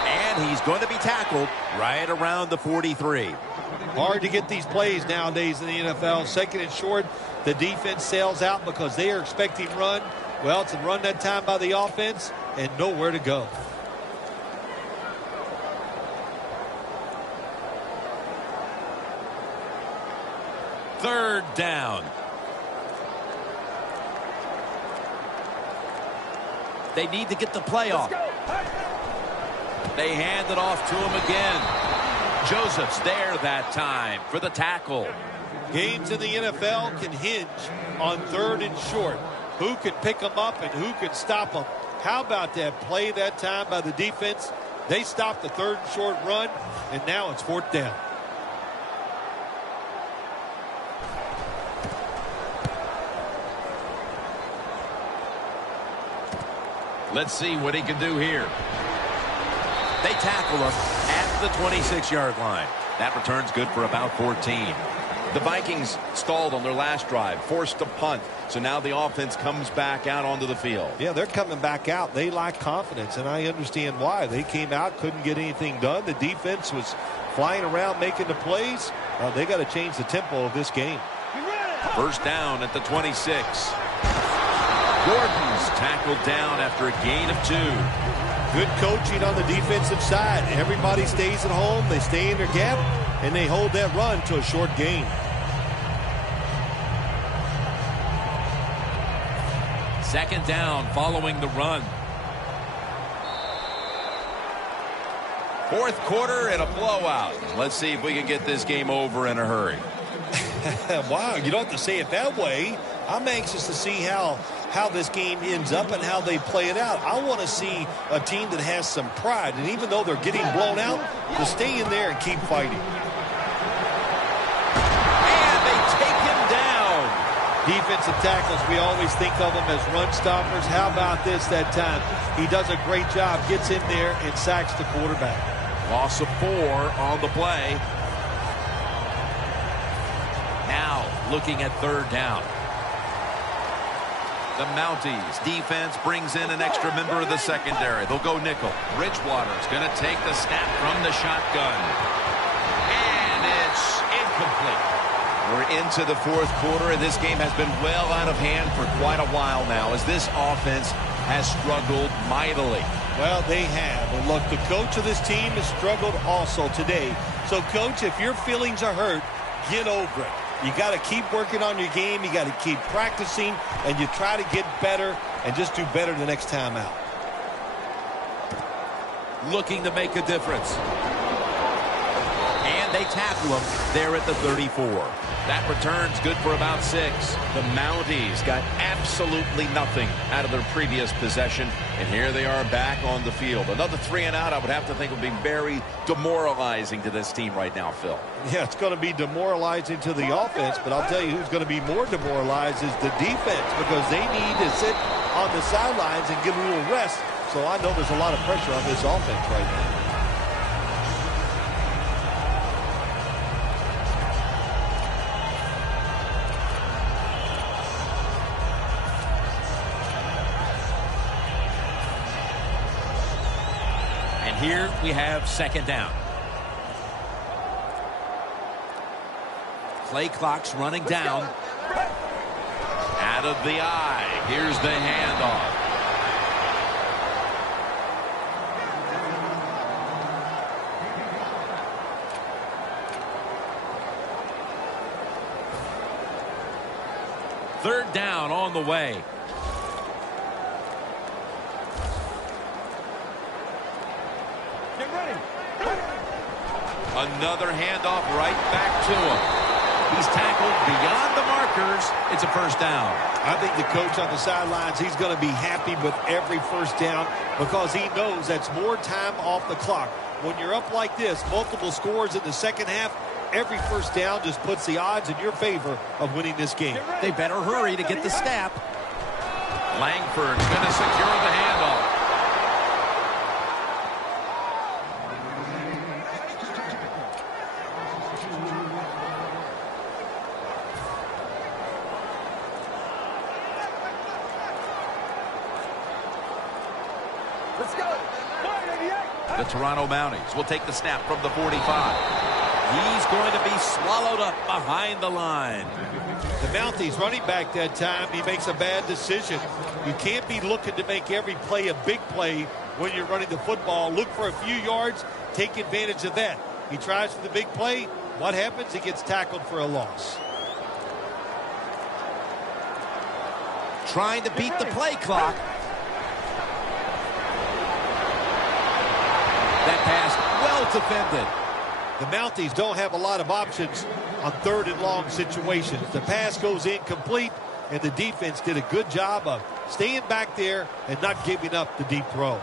And he's going to be tackled right around the 43. Hard to get these plays nowadays in the NFL. 2nd and short, the defense sails out because they are expecting run. Well, it's a run that time by the offense and nowhere to go. Third down. They need to get the play off. They hand it off to him again. Joseph's there that time for the tackle. Games in the NFL can hinge on third and short. Who can pick them up and who can stop them? How about that play that time by the defense? They stopped the third and short run, and now it's fourth down. Let's see what he can do here. They tackle him at the 26-yard line. That return's good for about 14. The Vikings stalled on their last drive, forced a punt. So now the offense comes back out onto the field. Yeah, they're coming back out. They lack confidence, and I understand why. They came out, couldn't get anything done. The defense was flying around making the plays. They got to change the tempo of this game. First down at the 26. Gordon's tackled down after a gain of 2. Good coaching on the defensive side. Everybody stays at home. They stay in their gap, and they hold that run to a short gain. Second down following the run. Fourth quarter and a blowout. Let's see if we can get this game over in a hurry. Wow, you don't have to say it that way. I'm anxious to see how this game ends up and how they play it out. I want to see a team that has some pride, and even though they're getting blown out, to stay in there and keep fighting. And they take him down. Defensive tackles, we always think of them as run stoppers. How about this that time? He does a great job, gets in there and sacks the quarterback. Loss of 4 on the play. Now looking at third down. The Mounties defense brings in an extra member of the secondary. They'll go nickel. Bridgewater's going to take the snap from the shotgun. And it's incomplete. We're into the fourth quarter, and this game has been well out of hand for quite a while now as this offense has struggled mightily. Well, they have. And look, the coach of this team has struggled also today. So, Coach, if your feelings are hurt, get over it. You got to keep working on your game. You got to keep practicing, and you try to get better and just do better the next time out. Looking to make a difference. And they tackle him there at the 34. That return's good for about 6. The Mounties got absolutely nothing out of their previous possession, and here they are back on the field. Another 3 and out, I would have to think, would be very demoralizing to this team right now, Phil. Yeah, it's going to be demoralizing to the offense, but I'll tell you who's going to be more demoralized is the defense, because they need to sit on the sidelines and get a little rest. So I know there's a lot of pressure on this offense right now. Here we have second down. Play clock's running down. Out of the eye. Here's the handoff. Third down on the way. Another handoff right back to him. He's tackled beyond the markers. It's a first down. I think the coach on the sidelines, he's going to be happy with every first down because he knows that's more time off the clock. When you're up like this, multiple scores in the second half, every first down just puts the odds in your favor of winning this game. They better hurry to get the snap. Langford's going to secure the handoff. The Toronto Mounties will take the snap from the 45. He's going to be swallowed up behind the line. The Mounties running back that time, he makes a bad decision. You can't be looking to make every play a big play when you're running the football. Look for a few yards, take advantage of that. He tries for the big play. What happens? He gets tackled for a loss. trying to beat the play clock. That pass well defended. The Mounties don't have a lot of options on 3rd and long situations. The pass goes incomplete, and the defense did a good job of staying back there and not giving up the deep throw.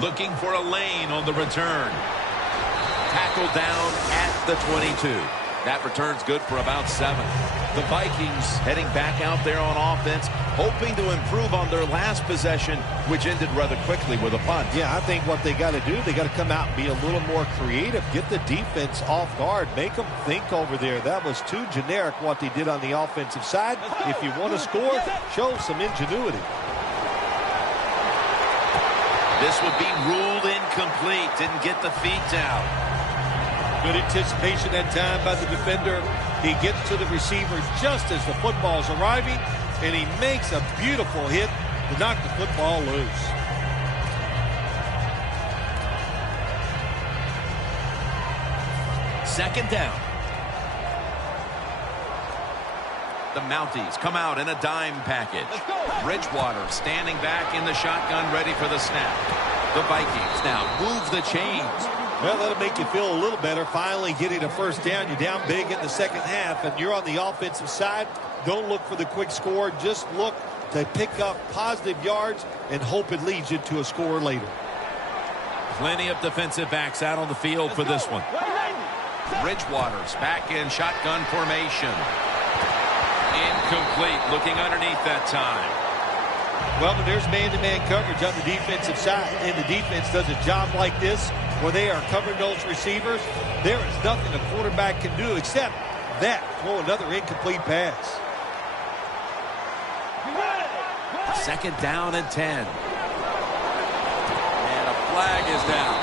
Looking for a lane on the return. Tackled down at the 22. That return's good for about 7. The Vikings heading back out there on offense, hoping to improve on their last possession, which ended rather quickly with a punt. Yeah, I think what they got to do, they got to come out and be a little more creative, get the defense off guard, make them think over there. That was too generic what they did on the offensive side. If you want to score, show some ingenuity. This would be ruled incomplete. Didn't get the feet down. Good anticipation that time by the defender. He gets to the receiver just as the football's arriving, and he makes a beautiful hit to knock the football loose. Second down. The Mounties come out in a dime package. Bridgewater standing back in the shotgun, ready for the snap. The Vikings now move the chains. Well, that'll make you feel a little better. Finally getting a first down. You're down big in the second half, and you're on the offensive side. Don't look for the quick score. Just look to pick up positive yards and hope it leads you to a score later. Plenty of defensive backs out on the field for this one. Bridgewater's back in shotgun formation. Incomplete. Looking underneath that time. Well, when there's man-to-man coverage on the defensive side, and the defense does a job like this where they are covering those receivers, there is nothing a quarterback can do except that, throw another incomplete pass. Second down and 10. And a flag is down.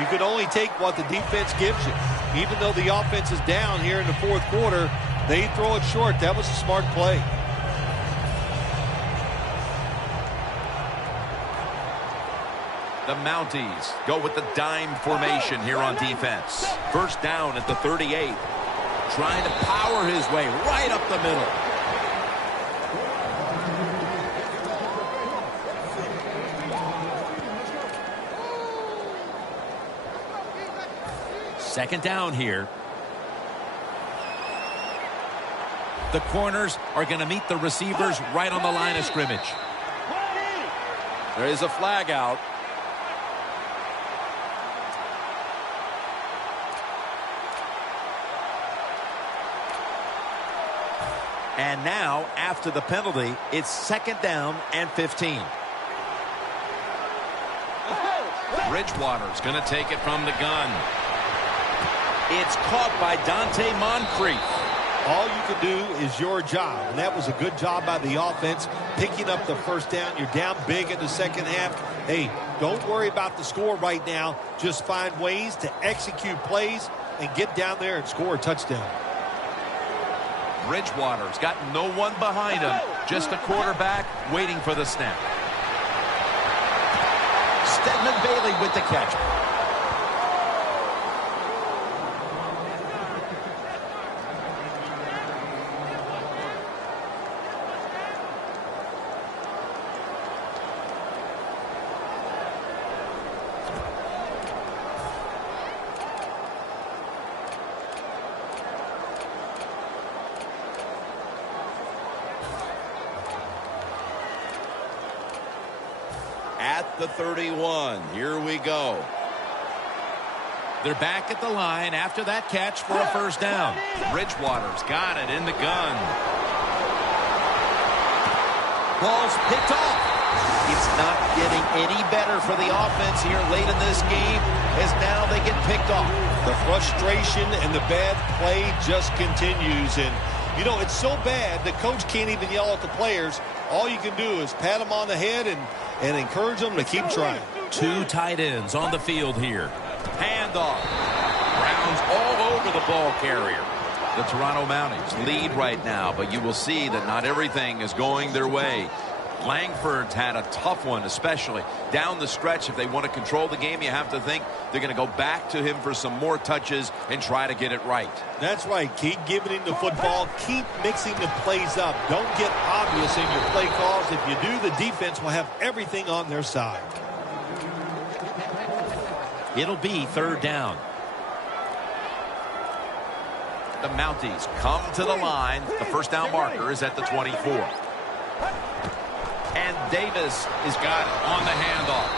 You can only take what the defense gives you. Even though the offense is down here in the fourth quarter, they throw it short. That was a smart play. The Mounties go with the dime formation here on defense. First down at the 38. Trying to power his way right up the middle. Second down here. The corners are going to meet the receivers right on the line of scrimmage. There is a flag out. And now, after the penalty, it's second down and 15. Bridgewater's going to take it from the gun. It's caught by Dante Moncrief. All you can do is your job, and that was a good job by the offense, picking up the first down. You're down big in the second half. Hey, don't worry about the score right now. Just find ways to execute plays and get down there and score a touchdown. Bridgewater's got no one behind him, just a quarterback waiting for the snap. Stedman Bailey with the catch. At the 31. Here we go. They're back at the line after that catch for a first down. Bridgewater's got it in the gun. Ball's picked off. It's not getting any better for the offense here late in this game as now they get picked off. The frustration and the bad play just continues. And, you know, it's so bad the coach can't even yell at the players. All you can do is pat them on the head and encourage them to keep trying. Two tight ends on the field here. Handoff. Browns all over the ball carrier. The Toronto Mounties lead right now, but you will see that not everything is going their way. Langford's had a tough one, especially down the stretch. If they want to control the game, you have to think they're going to go back to him for some more touches and try to get it right. That's right. Keep giving him the football. Keep mixing the plays up. Don't get obvious in your play calls. If you do, the defense will have everything on their side. It'll be 3rd down. The Mounties come to the line. The first down marker is at the 24. And Davis has got it on the handoff.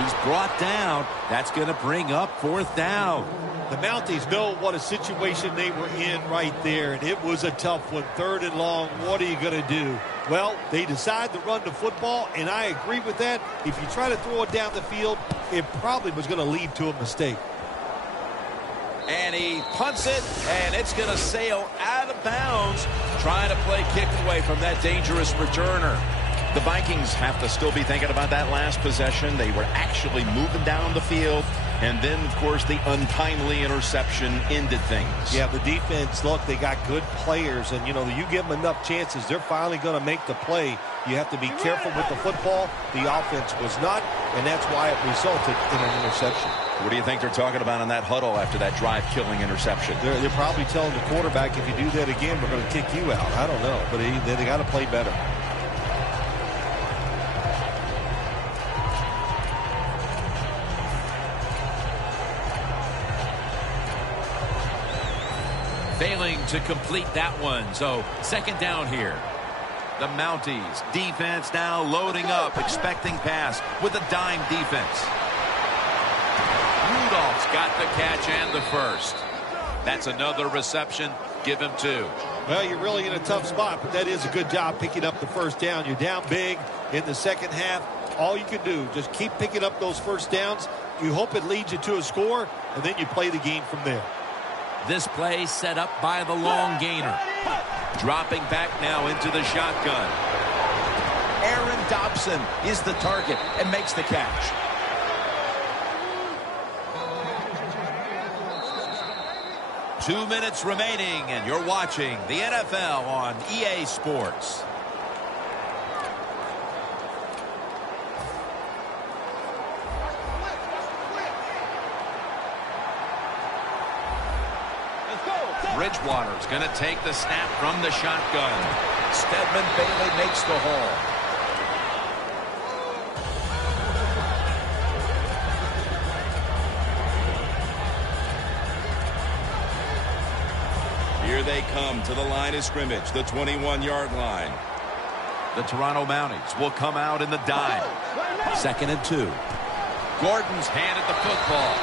He's brought down. That's going to bring up 4th down. The Mounties know what a situation they were in right there, and it was a tough one. 3rd and long. What are you going to do? Well, they decide to run the football, and I agree with that. If you try to throw it down the field, it probably was going to lead to a mistake. And he punts it, and it's going to sail out of bounds, trying to play kick away from that dangerous returner. The Vikings have to still be thinking about that last possession. They were actually moving down the field. And then, of course, the untimely interception ended things. Yeah, the defense, look, they got good players. And, you know, you give them enough chances, they're finally going to make the play. You have to be careful with the football. The offense was not, and that's why it resulted in an interception. What do you think they're talking about in that huddle after that drive-killing interception? They're probably telling the quarterback, if you do that again, we're going to kick you out. I don't know, but they got to play better. Failing to complete that one. So 2nd down here. The Mounties defense now loading up, expecting pass with a dime defense. Rudolph's got the catch and the first. That's another reception. Give him 2. Well, you're really in a tough spot, but that is a good job picking up the first down. You're down big in the second half. All you can do, just keep picking up those first downs. You hope it leads you to a score, and then you play the game from there. This play set up by the long gainer. Dropping back now into the shotgun. Aaron Dobson is the target and makes the catch. Two minutes remaining, and you're watching the NFL on EA Sports. Bridgewater's going to take the snap from the shotgun. Stedman Bailey makes the haul. Here they come to the line of scrimmage, the 21-yard line. The Toronto Mounties will come out in the dime. 2nd and 2. Gordon's handed the football.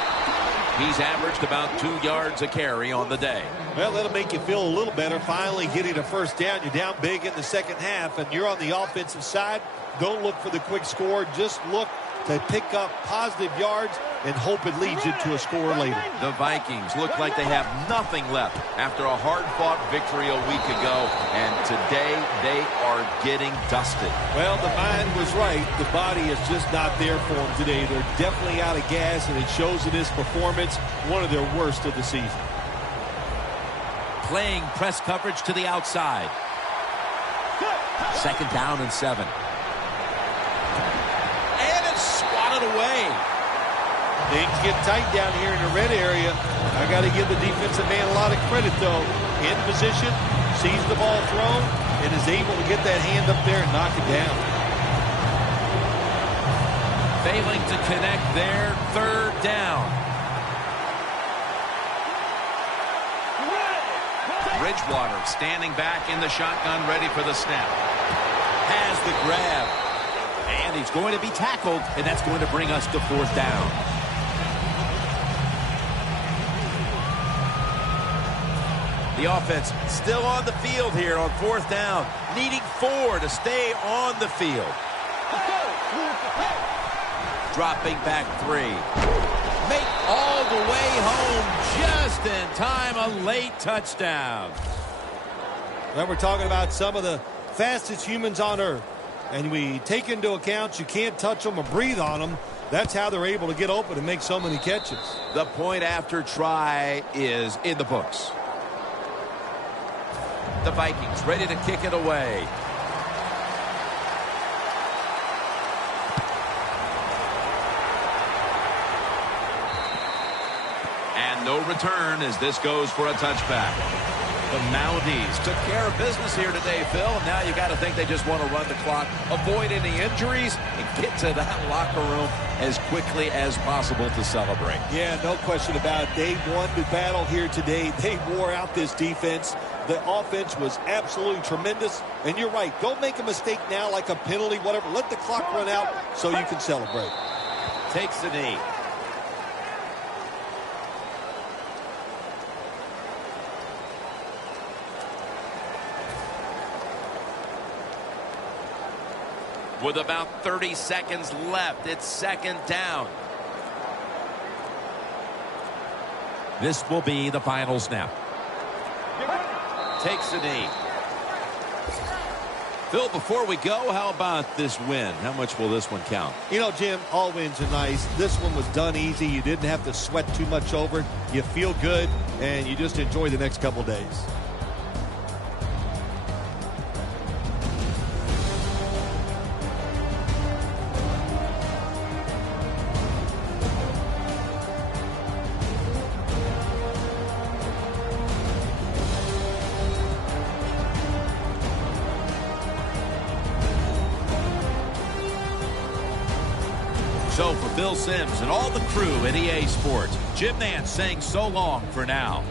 He's averaged about 2 yards a carry on the day. Well, that'll make you feel a little better. Finally getting a first down. You're down big in the second half, and you're on the offensive side. Don't look for the quick score. Just look to pick up positive yards and hope it leads you to a score later. The Vikings look like they have nothing left after a hard-fought victory a week ago, and today they are getting dusted. Well, the mind was right. The body is just not there for them today. They're definitely out of gas, and it shows in this performance, one of their worst of the season. Playing press coverage to the outside. 2nd down and 7. And it's swatted away. Things get tight down here in the red area. I got to give the defensive man a lot of credit, though. In position, sees the ball thrown, and is able to get that hand up there and knock it down. Failing to connect there. 3rd down. Bridgewater standing back in the shotgun, ready for the snap. Has the grab. And he's going to be tackled, and that's going to bring us to 4th down. The offense still on the field here on 4th down, needing 4 to stay on the field. Dropping back 3. Make all the way home just in time. A late touchdown. Well, we're talking about some of the fastest humans on earth. And we take into account you can't touch them or breathe on them. That's how they're able to get open and make so many catches. The point after try is in the books. The Vikings ready to kick it away. no return as this goes for a touchback. The Mounties took care of business here today, Phil. And now you got to think they just want to run the clock, avoid any injuries, and get to that locker room as quickly as possible to celebrate. Yeah, no question about it. They won the battle here today. They wore out this defense. The offense was absolutely tremendous. And you're right. Don't make a mistake now like a penalty, whatever. Let the clock run out so you can celebrate. Takes the knee. With about 30 seconds left, it's second down. This will be the final snap. Takes the knee. Phil, before we go, how about this win? How much will this one count? You know, Jim, all wins are nice. This one was done easy. You didn't have to sweat too much over it. You feel good, and you just enjoy the next couple days. So for Bill Sims and all the crew at EA Sports, Jim Nantz saying so long for now.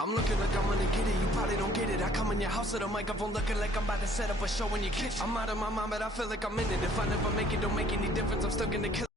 I'm looking like I'm gonna get it, you probably don't get it. I come in your house with a microphone looking like I'm about to set up a show in your kitchen. I'm out of my mind, but I feel like I'm in it. If I never make it, don't make any difference. I'm still gonna kill it.